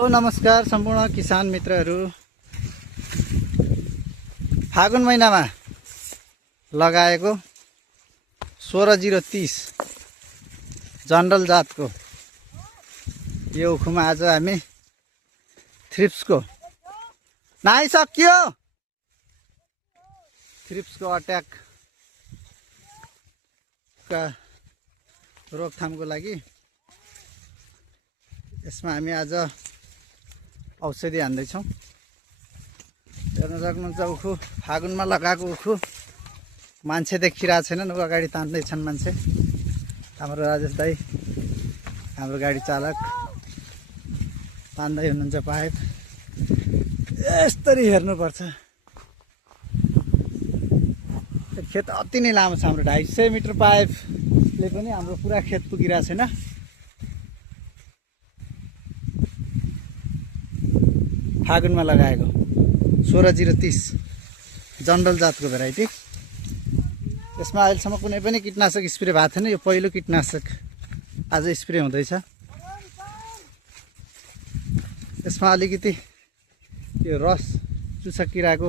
नमस्कार सम्पूर्ण किसान मित्रहरू। फागुन महिनामा लगाएको 16030 जनरल जातको यो उखुमा आज हामी थ्रिप्सको नआइसक्यो। थ्रिप्सको अट्याकका रोकथामको लागि यसमा हामी आज औषधि हान्दैछौँ। हेर्न सक्नुहुन्छ उखु फागुनमा लगाएको उखु मान्छे देखिरहेको छैनन्, अगाडि तान्दैछन् मान्छे। हाम्रो राजेश दाई, हाम्रो गाडी चालक तान्दै हुनुहुन्छ पाइप। यस्तरी हेर्नुपर्छ। खेत अति नै लामो छ हाम्रो, 250 मिटर पाइपले पनि हाम्रो पुरा खेत पुगिरहेको छैन। फागुनमा लगाएको 16030 जनरल जातको भेराइटी। यसमा अहिलेसम्म कुनै पनि कीटनाशक स्प्रे भएको थिएन। यो पहिलो कीटनाशक आज स्प्रे हुँदैछ। यसमा अलिकति यो रस चुसा किराको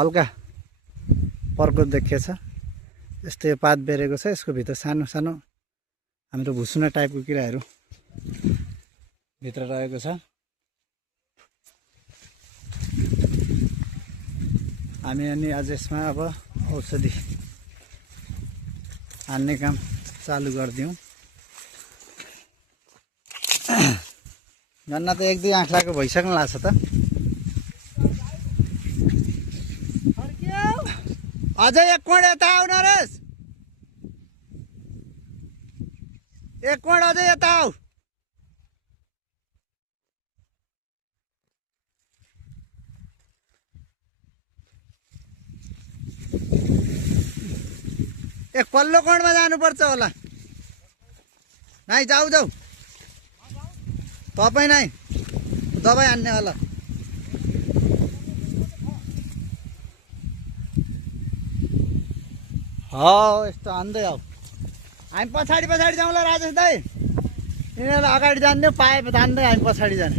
हल्का प्रकोप देखिएछ। यस्तो यो पात बेरेको छ, यसको भित्र सानो सानो हाम्रो भुसुना टाइपको किराहरू भित्र रहेको छ। हामी अनि आज यसमा अब औषधि हान्ने काम चालु गरिदिउँ। गन्ना त 1-2 आँख्लाको भइसक्नु लाग्छ त। अझै एक कोण यता आऊ नरेश, एक कोण अझै यता आऊ। एक पल्लो कोणमा जानुपर्छ होला। नाइ जाऊ जाऊ, तपाईँ नै दबाई हान्ने होला। यस्तो हान्दै आऊ। हामी पछाडि पछाडि जाउँला राजेश दाई, यिनीहरूलाई अगाडि जान्ने, पाइप तान्दै हामी पछाडि जाने।